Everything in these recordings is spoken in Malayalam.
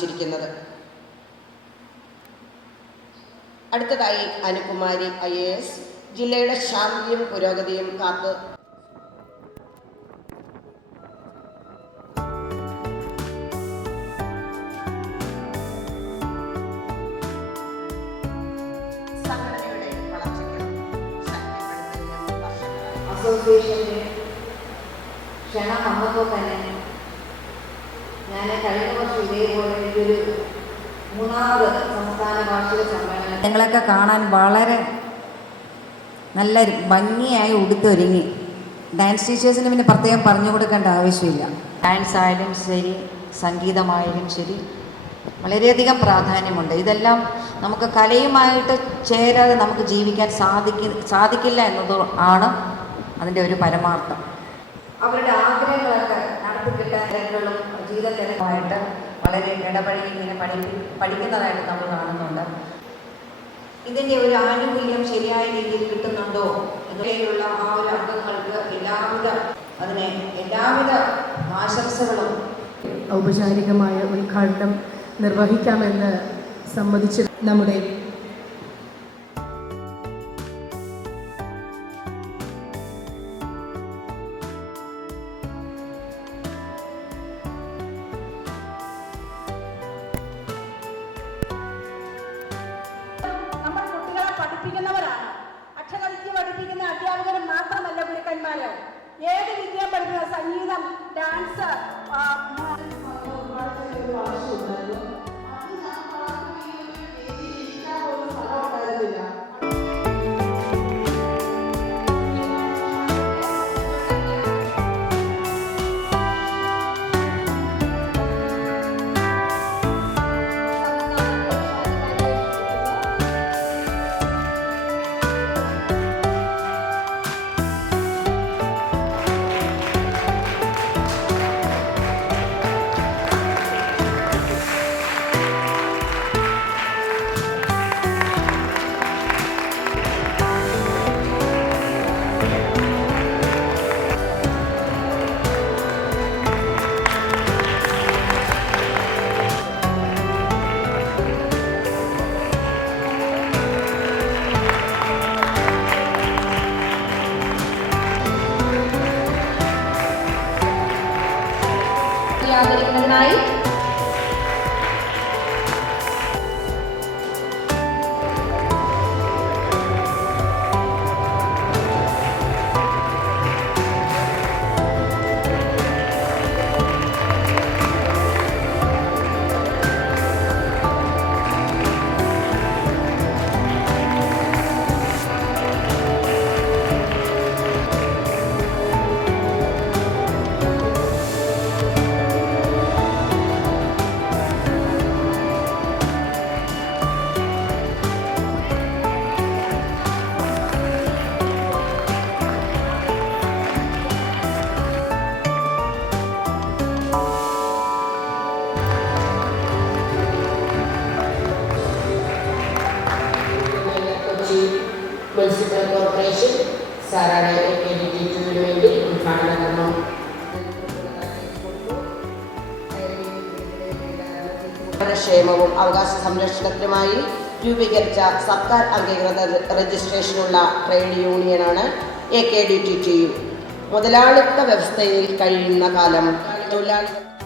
എന്നാണ് അറിയിച്ചിരിക്കുന്നത് അടുത്തതായി അനുകുമാരി ഐ എ എസ് ജില്ലയുടെ ശാന്തിയും പുരോഗതിയും കാത്ത്. അസോസിയേഷന്റെ ക്ഷണം വന്നപ്പോൾ തന്നെ ഞാൻ കഴിഞ്ഞ വർഷം ഇതേപോലെ ഇതൊരു മൂന്നാമത് സംസ്ഥാന ഭാഷയുടെ സമ്മേളനം ഞങ്ങളൊക്കെ കാണാൻ വളരെ നല്ല ഭംഗിയായി ഉടുത്തൊരുങ്ങി. ഡാൻസ് ടീച്ചേഴ്സിന് പിന്നെ പ്രത്യേകം പറഞ്ഞു കൊടുക്കേണ്ട ആവശ്യമില്ല. ഡാൻസ് ആയാലും ശരി സംഗീതമായാലും ശരി വളരെയധികം പ്രാധാന്യമുണ്ട്. ഇതെല്ലാം നമുക്ക് കലയുമായിട്ട് ചേരാതെ നമുക്ക് ജീവിക്കാൻ സാധിക്ക സാധിക്കില്ല എന്നത് ആണ് അതിന്റെ ഒരു പരമാർത്ഥം. അവരുടെ ആഗ്രഹങ്ങളൊക്കെ നടത്തിക്കിട്ടാൻ തിരക്കുകളും ജീവിത തിരക്കുമായിട്ട് വളരെ ഇടപഴകി ഇങ്ങനെ പഠി പഠിക്കുന്നതായിട്ട് നമ്മൾ കാണുന്നുണ്ട്. ഇതിന്റെ ഒരു ആനുകൂല്യം ശരിയായ രീതിയിൽ കിട്ടുന്നുണ്ടോ ഇതിലുള്ള ആ ഒരു അംഗങ്ങൾക്ക് എല്ലാവിധ അതിനെ എല്ലാവിധ ആശംസകളും ഔപചാരികമായ ഉദ്ഘാടനം നിർവഹിക്കാമെന്ന് സമ്മതിച്ച് നമ്മുടെ ഏത് വിദ്യ പഠിക്കുന്ന സംഗീതം ഡാൻസ് ആ, ക്ഷേമവും അവകാശ സംരക്ഷണത്തിനുമായി രൂപീകരിച്ച സർക്കാർ അംഗീകൃത രജിസ്ട്രേഷനുള്ള trade യൂണിയനാണ് A K D T T U. മുതലാളിത്ത വ്യവസ്ഥയിൽ കഴിയുന്ന കാലം തൊഴിലാളികൾ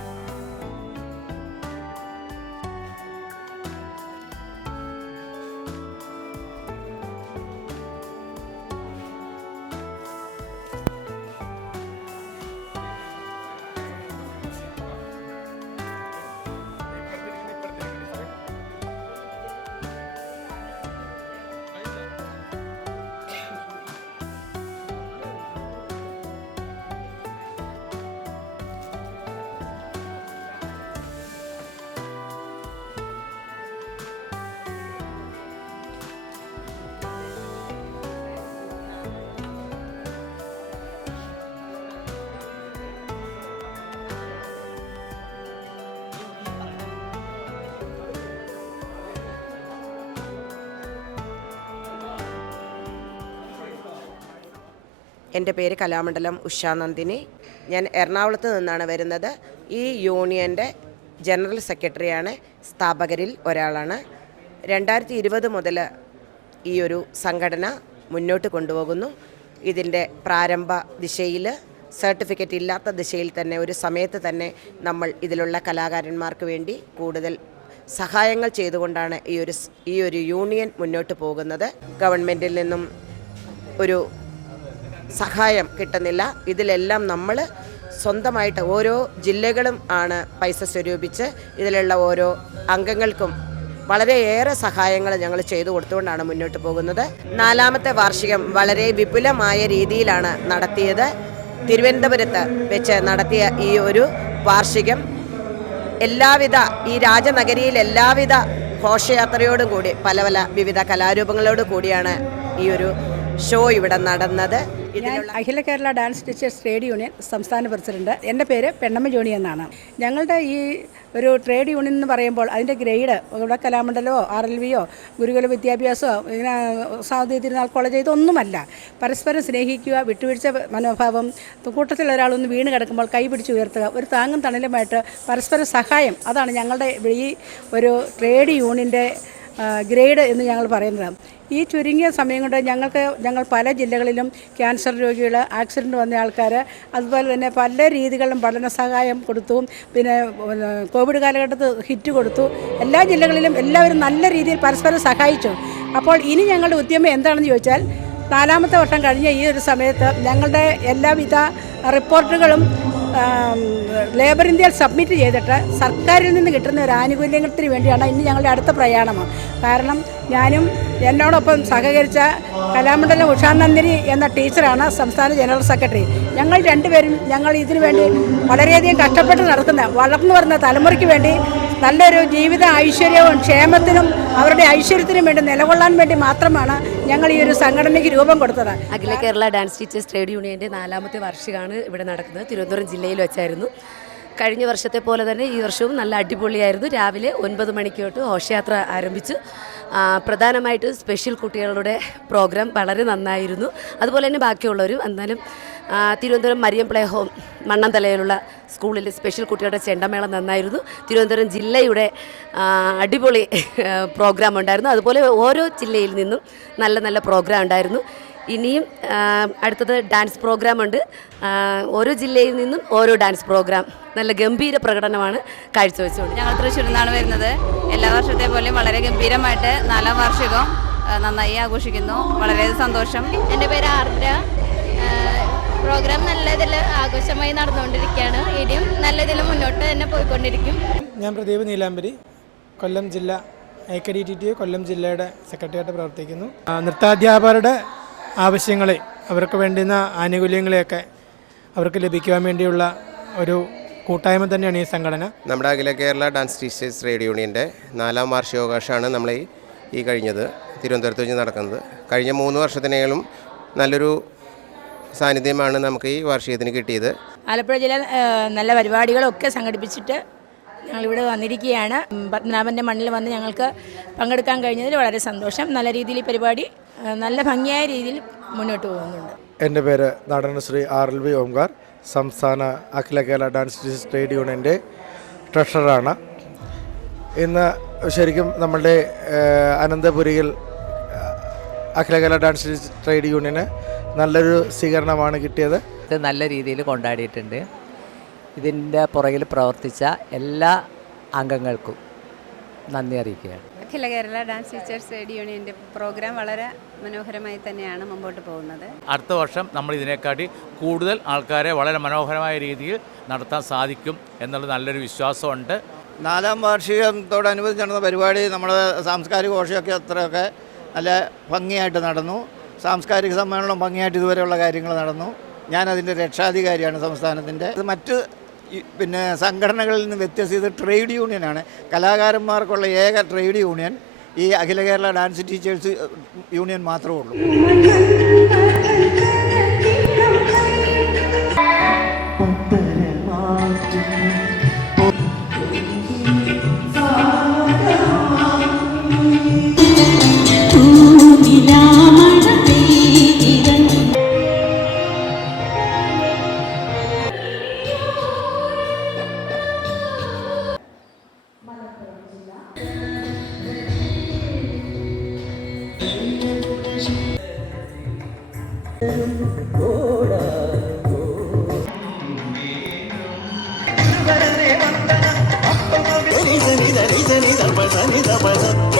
എന്റെ പേര് കലാമണ്ഡലം ഉഷാനന്ദിനി ഞാൻ എറണാകുളത്ത് നിന്നാണ് വരുന്നത്. ഈ യൂണിയന്റെ ജനറൽ സെക്രട്ടറിയാണ് സ്ഥാപകരിൽ ഒരാളാണ്. രണ്ടായിരത്തി ഇരുപത് മുതൽ ഈ ഒരു സംഘടന മുന്നോട്ട് കൊണ്ടുപോകുന്നു. ഇതിന്റെ പ്രാരംഭ ദിശയിൽ സർട്ടിഫിക്കറ്റ് ഇല്ലാത്ത ദിശയിൽ തന്നെ ഒരു സമയത്ത് തന്നെ നമ്മൾ ഇതിലുള്ള കലാകാരന്മാർക്ക് വേണ്ടി കൂടുതൽ സഹായങ്ങൾ ചെയ്തുകൊണ്ടാണ് ഈ ഒരു ഈ ഒരു യൂണിയൻ മുന്നോട്ട് പോകുന്നത്. ഗവൺമെന്റിൽ നിന്നും ഒരു സഹായം കിട്ടുന്നില്ല. ഇതിലെല്ലാം നമ്മൾ സ്വന്തമായിട്ട് ഓരോ ജില്ലകളും ആണ് പൈസ സ്വരൂപിച്ച് ഇതിലുള്ള ഓരോ അംഗങ്ങൾക്കും വളരെയേറെ സഹായങ്ങൾ ഞങ്ങൾ ചെയ്തു കൊടുത്തുകൊണ്ടാണ് മുന്നോട്ട് പോകുന്നത്. നാലാമത്തെ വാർഷികം വളരെ വിപുലമായ രീതിയിലാണ് നടത്തിയത്. തിരുവനന്തപുരത്ത് വെച്ച് നടത്തിയ ഈ ഒരു വാർഷികം എല്ലാവിധ ഈ രാജനഗരിയിൽ എല്ലാവിധ ഘോഷയാത്രയോടും കൂടി പല പല വിവിധ കലാരൂപങ്ങളോട് കൂടിയാണ് ഈ ഒരു ഷോ ഇവിടെ നടന്നത്. ഞാൻ Akhila Kerala dance teachers trade union സംസ്ഥാന പ്രസിഡന്റ്. എന്റെ പേര് പെണ്ണമ്മ ജോണി എന്നാണ്. ഞങ്ങളുടെ ഈ ഒരു ട്രേഡ് യൂണിയൻ എന്ന് പറയുമ്പോൾ അതിന്റെ ഗ്രേഡ് ഇവിടെ കലാമണ്ഡലമോ ആർ എൽ വിയോ ഗുരുകുല വിദ്യാഭ്യാസമോ ഇങ്ങനെ സാധു തിരുനാൾ കോളേജ് ഇതൊന്നുമല്ല. പരസ്പരം സ്നേഹിക്കുക വിട്ടുവീഴ്ച മനോഭാവം കൂട്ടത്തിൽ ഒരാളൊന്ന് വീണ് കിടക്കുമ്പോൾ കൈ പിടിച്ച് ഉയർത്തുക ഒരു താങ്ങും തണലുമായിട്ട് പരസ്പര സഹായം അതാണ് ഞങ്ങളുടെ ഈ ഒരു ട്രേഡ് യൂണിയന്റെ ഗ്രേഡ് എന്ന് ഞങ്ങൾ പറയുന്നത്. ഈ ചുരുങ്ങിയ സമയം കൊണ്ട് ഞങ്ങൾക്ക് ഞങ്ങൾ പല ജില്ലകളിലും ക്യാൻസർ രോഗികൾ ആക്സിഡന്റ് വന്ന ആൾക്കാർ അതുപോലെ തന്നെ പല രീതികളിലും പഠന സഹായം കൊടുത്തു. പിന്നെ കോവിഡ് കാലഘട്ടത്ത് ഹിറ്റ് കൊടുത്തു. എല്ലാ ജില്ലകളിലും എല്ലാവരും നല്ല രീതിയിൽ പരസ്പരം സഹായിച്ചു. അപ്പോൾ ഇനി ഞങ്ങളുടെ ഉദ്യമം എന്താണെന്ന് ചോദിച്ചാൽ നാലാമത്തെ വർഷം കഴിഞ്ഞ ഈ ഒരു സമയത്ത് ഞങ്ങളുടെ എല്ലാവിധ റിപ്പോർട്ടുകളും ലേബർ ഇന്ത്യയിൽ സബ്മിറ്റ് ചെയ്തിട്ട് സർക്കാരിൽ നിന്ന് കിട്ടുന്ന ഒരു ആനുകൂല്യത്തിന് വേണ്ടിയാണ് ഇനി ഞങ്ങളുടെ അടുത്ത പ്രയാണം. കാരണം ഞാനും എന്നോടൊപ്പം സഹകരിച്ച കലാമണ്ഡലം ഉഷാനന്ദിനി എന്ന ടീച്ചറാണ് സംസ്ഥാന ജനറൽ സെക്രട്ടറി. ഞങ്ങൾ രണ്ടുപേരും ഞങ്ങൾ ഇതിനു വേണ്ടി വളരെയധികം കഷ്ടപ്പെട്ട് നടക്കുന്ന വളർന്നു വരുന്ന തലമുറയ്ക്ക് വേണ്ടി നല്ലൊരു ജീവിത ഐശ്വര്യവും ക്ഷേമത്തിനും അവരുടെ ഐശ്വര്യത്തിനും വേണ്ടി നിലകൊള്ളാൻ വേണ്ടി മാത്രമാണ് ഞങ്ങൾ ഈ ഒരു സംഘടനയ്ക്ക് രൂപം കൊടുത്തത്. Akhila Kerala dance teachers trade യൂണിയന്റെ നാലാമത്തെ വാർഷികമാണ് ഇവിടെ നടക്കുന്നത്. തിരുവനന്തപുരം ജില്ലയിൽ വെച്ചായിരുന്നു. കഴിഞ്ഞ വർഷത്തെ പോലെ തന്നെ ഈ വർഷവും നല്ല അടിപൊളിയായിരുന്നു. രാവിലെ ഒൻപത് മണിക്ക് തൊട്ട് ഘോഷയാത്ര ആരംഭിച്ചു. പ്രധാനമായിട്ട് സ്പെഷ്യൽ കുട്ടികളുടെ പ്രോഗ്രാം വളരെ നന്നായിരുന്നു. അതുപോലെ തന്നെ ബാക്കിയുള്ളവരും എന്നാലും തിരുവനന്തപുരം മരിയം പ്ലേ ഹോം മണ്ണന്തലയിലുള്ള സ്കൂളിൽ സ്പെഷ്യൽ കുട്ടികളുടെ ചെണ്ടമേളം നന്നായിരുന്നു. തിരുവനന്തപുരം ജില്ലയുടെ അടിപൊളി പ്രോഗ്രാം ഉണ്ടായിരുന്നു. അതുപോലെ ഓരോ ജില്ലയിൽ നിന്നും നല്ല നല്ല പ്രോഗ്രാം ഉണ്ടായിരുന്നു. ഇനിയും അടുത്തത് ഡാൻസ് പ്രോഗ്രാം ഉണ്ട്. ഓരോ ജില്ലയിൽ നിന്നും ഓരോ ഡാൻസ് പ്രോഗ്രാം. നല്ല ഗംഭീര പ്രകടനമാണ് കാഴ്ചവെച്ചുകൊണ്ട്. ഞങ്ങൾ തൃശ്ശൂരിൽ നിന്നാണ് വരുന്നത്. എല്ലാ വർഷത്തെ പോലെയും വളരെ ഗംഭീരമായിട്ട് നാലാം വാർഷികം നന്നായി ആഘോഷിക്കുന്നു. വളരെ സന്തോഷം. എന്റെ പേര് ആർദ്ര. പ്രോഗ്രാം നല്ല ഇതിൽ ആഘോഷമായി നടന്നുകൊണ്ടിരിക്കുകയാണ്. ഇനിയും നല്ല ഇതിൽ മുന്നോട്ട് തന്നെ പോയിക്കൊണ്ടിരിക്കും. ഞാൻ പ്രദീപ് നീലാംബരി. കൊല്ലം ജില്ല A K D T T Kollam ജില്ലയുടെ സെക്രട്ടറിയായിട്ട് പ്രവർത്തിക്കുന്നു. നൃത്താധ്യാപകരുടെ ആവശ്യങ്ങളെ അവർക്ക് വേണ്ടുന്ന ആനുകൂല്യങ്ങളെയൊക്കെ അവർക്ക് ലഭിക്കുവാൻ വേണ്ടിയുള്ള ഒരു കൂട്ടായ്മ തന്നെയാണ് ഈ സംഘടന. നമ്മുടെ Akhila Kerala dance teachers trade യൂണിയന്റെ നാലാം വാർഷികാവകാശമാണ് നമ്മൾ ഈ ഈ കഴിഞ്ഞത് തിരുവനന്തപുരത്ത് വെച്ച് നടക്കുന്നത്. കഴിഞ്ഞ മൂന്ന് വർഷത്തിനേലും നല്ലൊരു സാന്നിധ്യമാണ് നമുക്ക് ഈ വാർഷികത്തിന് കിട്ടിയത്. ആലപ്പുഴ ജില്ല നല്ല പരിപാടികളൊക്കെ സംഘടിപ്പിച്ചിട്ട് ഞങ്ങളിവിടെ വന്നിരിക്കുകയാണ്. പത്മനാഭന്റെ മണ്ണിൽ വന്ന് ഞങ്ങൾക്ക് പങ്കെടുക്കാൻ കഴിഞ്ഞതിൽ വളരെ സന്തോഷം. നല്ല രീതിയിൽ ഈ പരിപാടി നല്ല ഭംഗിയായ രീതിയിൽ മുന്നോട്ട് പോകുന്നുണ്ട്. എന്റെ പേര് നടൻ Shri R L V Omkar സംസ്ഥാന Akhila Kerala dance teachers trade യൂണിയന്റെ ട്രഷററാണ് ഇന്ന് ശരിക്കും നമ്മളുടെ അനന്തപുരിയിൽ Akhila Kerala dance teachers trade യൂണിയന് നല്ലൊരു സ്വീകരണമാണ് കിട്ടിയത്. ഇത് നല്ല രീതിയിൽ കൊണ്ടാടിയിട്ടുണ്ട്. ഇതിന്റെ പുറകിൽ പ്രവർത്തിച്ച എല്ലാ അംഗങ്ങൾക്കും നന്ദി അറിയിക്കുകയാണ്. Akhila Kerala dance teachers trade യൂണിയന്റെ പ്രോഗ്രാം വളരെ മനോഹരമായി തന്നെയാണ് മുമ്പോട്ട് പോകുന്നത്. അടുത്ത വർഷം നമ്മൾ ഇതിനെക്കാട്ടി കൂടുതൽ ആൾക്കാരെ വളരെ മനോഹരമായ രീതിയിൽ നടത്താൻ സാധിക്കും എന്നുള്ള നല്ലൊരു വിശ്വാസമുണ്ട്. നാലാം വാർഷികത്തോടനുബന്ധിച്ച് നടന്ന പരിപാടി നമ്മുടെ സാംസ്കാരിക ഘോഷയൊക്കെ അത്രയൊക്കെ നല്ല ഭംഗിയായിട്ട് നടന്നു. സാംസ്കാരിക സമ്മേളനം ഭംഗിയായിട്ട് ഇതുവരെയുള്ള കാര്യങ്ങൾ നടന്നു. ഞാനതിന്റെ രക്ഷാധികാരിയാണ് സംസ്ഥാനത്തിന്റെ. ഇത് മറ്റ് പിന്നെ സംഘടനകളിൽ നിന്ന് വ്യത്യസ്ത ഇത് ട്രേഡ് യൂണിയനാണ്. കലാകാരന്മാർക്കുള്ള ഏക ട്രേഡ് യൂണിയൻ ഈ Akhila Kerala dance teachers union മാത്രമേ ഉള്ളൂ. i bazani da bazani